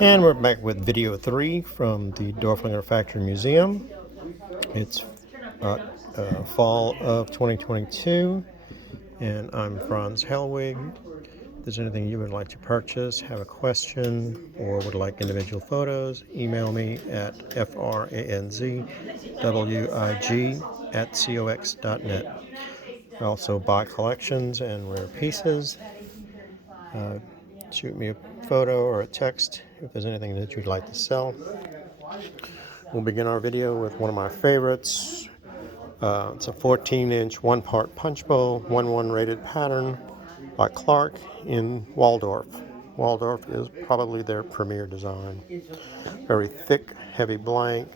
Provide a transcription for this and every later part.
And we're back with video 3 from the Dorflinger Factory Museum. It's fall of 2022, and I'm Franz Hellwig. If there's anything you would like to purchase, have a question, or would like individual photos, email me at franzwig@cox.net. I also buy collections and rare pieces. Shoot me a photo or a text if there's anything that you'd like to sell. We'll begin our video with one of my favorites. It's a 14-inch one-part punch bowl, 1/1 rated pattern by Clark in Waldorf. Waldorf is probably their premier design. Very thick, heavy blank,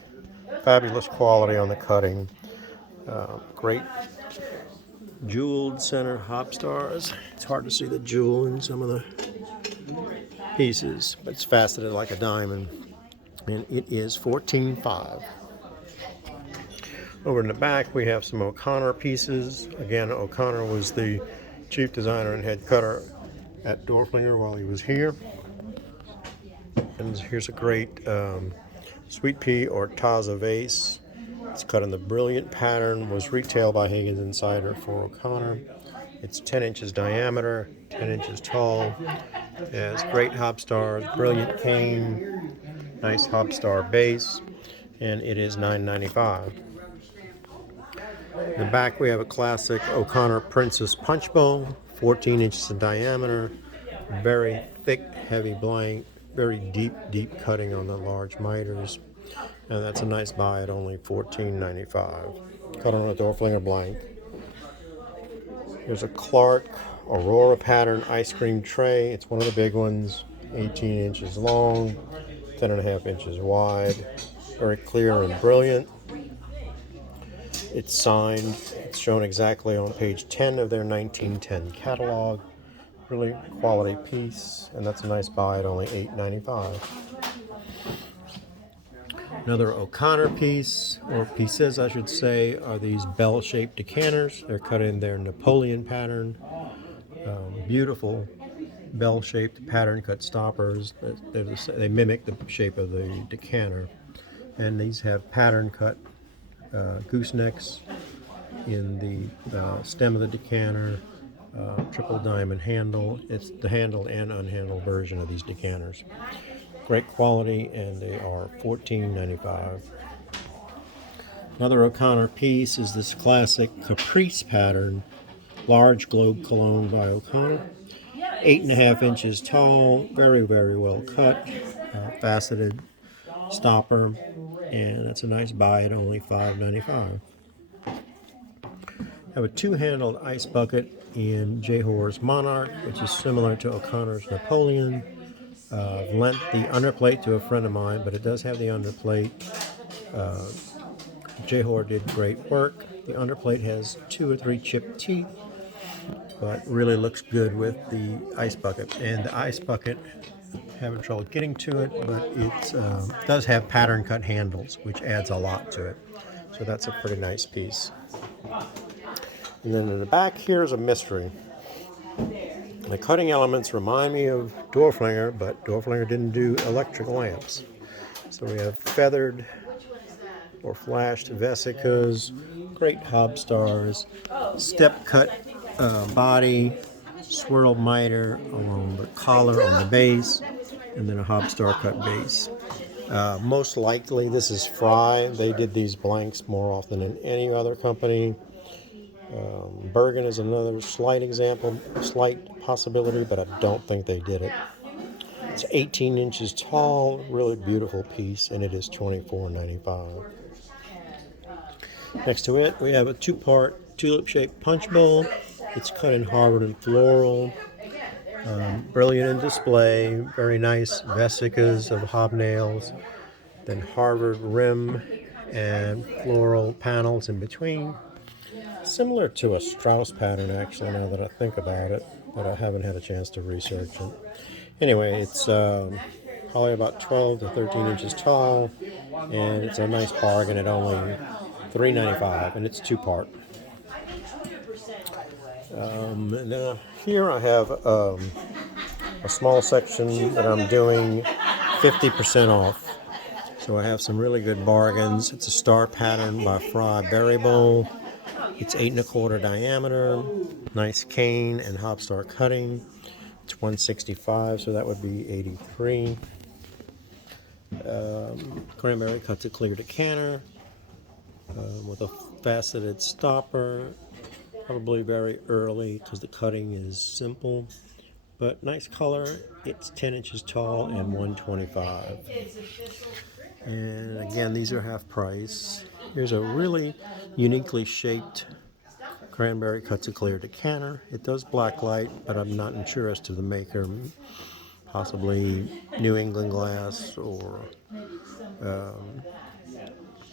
fabulous quality on the cutting. Great jeweled center hop stars. It's hard to see the jewel in some of the pieces, but it's faceted like a diamond, and it is $14.5. Over in the back we have some O'Connor pieces. Again, O'Connor was the chief designer and head cutter at Dorflinger while he was here. And here's a great sweet pea or Taza Vase. It's cut in the brilliant pattern, was retailed by Higgins and Cider for O'Connor. It's 10 inches diameter, 10 inches tall. It has great hop stars, brilliant cane, nice hop star base, and it is $9.95. In the back we have a classic O'Connor Princess Punch Bowl, 14 inches in diameter, very thick, heavy blank, very deep cutting on the large miters, and that's a nice buy at only $14.95. Cut on a Dorflinger blank. Here's a Clark Aurora pattern ice cream tray. It's one of the big ones, 18 inches long, 10.5 inches wide, very clear and brilliant. It's signed. It's shown exactly on page 10 of their 1910 catalog. Really quality piece, and that's a nice buy at only $8.95. Another O'Connor piece, or pieces I should say, are these bell-shaped decanters. They're cut in their Napoleon pattern. Beautiful bell-shaped pattern cut stoppers. They mimic the shape of the decanter. And these have pattern cut goosenecks in the stem of the decanter, triple diamond handle. It's the handled and unhandled version of these decanters. Great quality, and they are $14.95. Another O'Connor piece is this classic Caprice pattern, large globe cologne by O'Connor. 8.5 inches tall, very well cut, faceted stopper, and that's a nice buy at only $5.95. I have a two-handled ice bucket in J. Hoare's Monarch, which is similar to O'Connor's Napoleon. Lent the underplate to a friend of mine, but it does have the underplate. J. Hoare did great work. The underplate has 2 or 3 chipped teeth, but really looks good with the ice bucket. And the ice bucket, having trouble getting to it, but it does have pattern cut handles, which adds a lot to it. So that's a pretty nice piece. And then in the back here is a mystery. The cutting elements remind me of Dorflinger, but Dorflinger didn't do electric lamps. So we have feathered or flashed vesicas, great hob stars, step cut body, swirl miter along the collar on the base, and then a hob star cut base. Most likely this is Fry. They did these blanks more often than any other company. Bergen is another slight example, slight possibility, but I don't think they did it. It's 18 inches tall, really beautiful piece, and it is $24.95. Next to it, we have a 2-part tulip-shaped punch bowl. It's cut in Harvard and floral, brilliant in display, very nice vesicas of hobnails, then Harvard rim and floral panels in between. Similar to a Strauss pattern, actually, now that I think about it, but I haven't had a chance to research it. Anyway, it's probably about 12 to 13 inches tall, and it's a nice bargain at only $3.95, and it's 2-part. Now here I have a small section that I'm doing 50% off. So I have some really good bargains. It's a star pattern by Fry Berry Bowl. It's 8 1/4 diameter. Nice cane and hopstar cutting. It's $165, so that would be $83. Cranberry cuts a clear decanter with a faceted stopper. Probably very early because the cutting is simple, but nice color. It's 10 inches tall and $125. And again, these are half price. Here's a really uniquely shaped cranberry cuts a clear decanter. It does blacklight, but I'm not sure as to the maker. Possibly New England glass or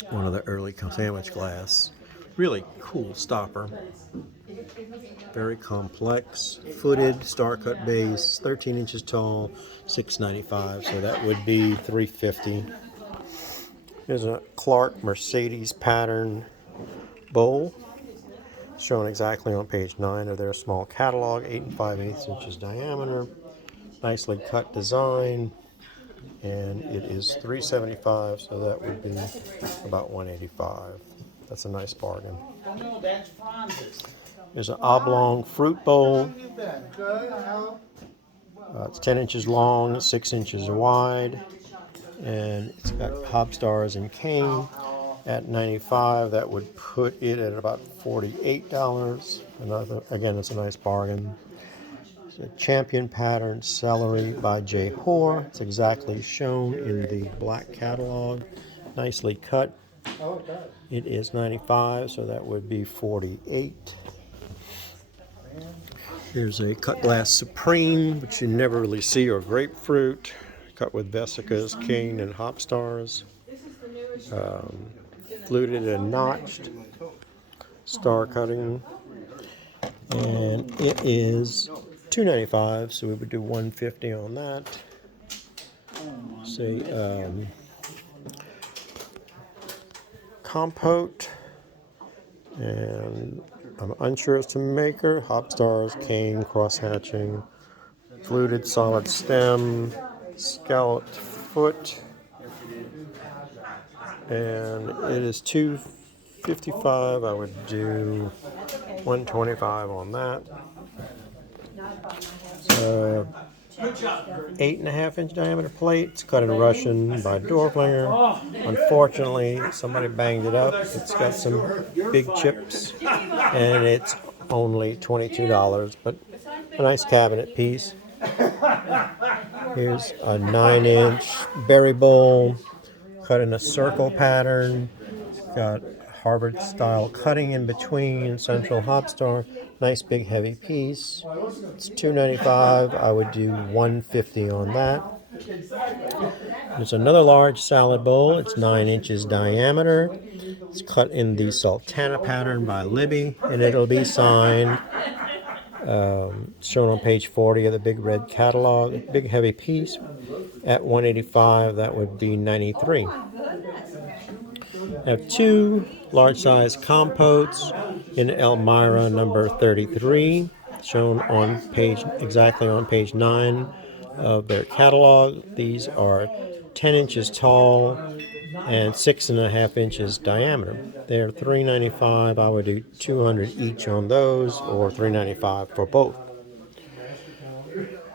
one of the early sandwich glass. Really cool stopper. Very complex. Footed, star cut base, 13 inches tall, $6.95. So that would be $3.50. Here's a Clark Mercedes pattern bowl, shown exactly on page 9 of their small catalog, 8 5/8 inches diameter. Nicely cut design, and it is $3.75, so that would be about $185. That's a nice bargain. There's an oblong fruit bowl. It's 10 inches long, 6 inches wide, and it's got hopstars and cane. At $95, that would put it at about $48. Again, it's a nice bargain. It's a champion pattern celery by J. Hoare. It's exactly shown in the black catalog. Nicely cut. It is $95, so that would be $48. Here's a cut glass supreme, which you never really see, or grapefruit, cut with vesicas, cane, and hopstars. Fluted and notched, star cutting, and it is $2.95, so we would do $150 on that. Say compote, and I'm unsure as to maker. Hopstars, cane, cross hatching, fluted solid stem, scalloped foot, and it is $2.55. I would do $125 on that. 8.5-inch diameter plate. It's cut in Russian by Dorflinger. Unfortunately, somebody banged it up. It's got some big chips, and it's only $22, but a nice cabinet piece. Here's a 9-inch berry bowl, cut in a circle pattern. Got Harvard-style cutting in between, central hopstar. Nice big heavy piece. It's $2.95. I would do $150 on that. There's another large salad bowl. It's 9 inches diameter. It's cut in the Sultana pattern by Libby, and it'll be signed. Shown on page 40 of the big red catalog. Big heavy piece. At $185, that would be $93. I have two large-size compotes in Elmira number 33, shown on exactly on page 9 of their catalog. These are 10 inches tall and 6.5 inches diameter. They're $3.95. I would do $200 each on those, or $3.95 for both.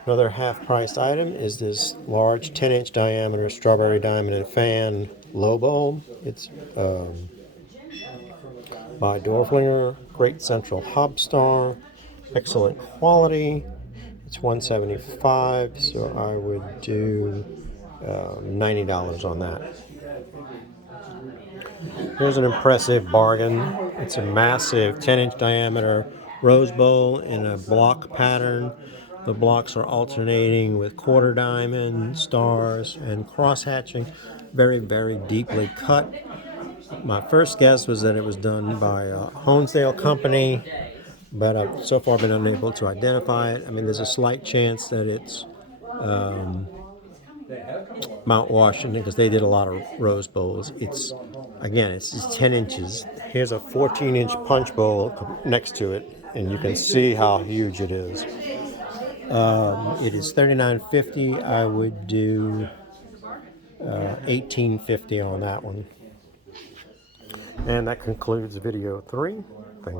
Another half-priced item is this large 10-inch diameter strawberry diamond and fan low bowl. It's by Dorflinger. Great central hopstar. Excellent quality. It's $175, so I would do $90 on that. Here's an impressive bargain. It's a massive 10-inch diameter rose bowl in a block pattern. The blocks are alternating with quarter diamond, stars, and cross hatching. Very, very deeply cut. My first guess was that it was done by a Honesdale company, but I've so far been unable to identify it. I mean, there's a slight chance that it's Mount Washington, because they did a lot of rose bowls. It's 10 inches. Here's a 14-inch punch bowl next to it, and you can see how huge it is. It is $39.50. I would do 1850 on that one. And that concludes video 3.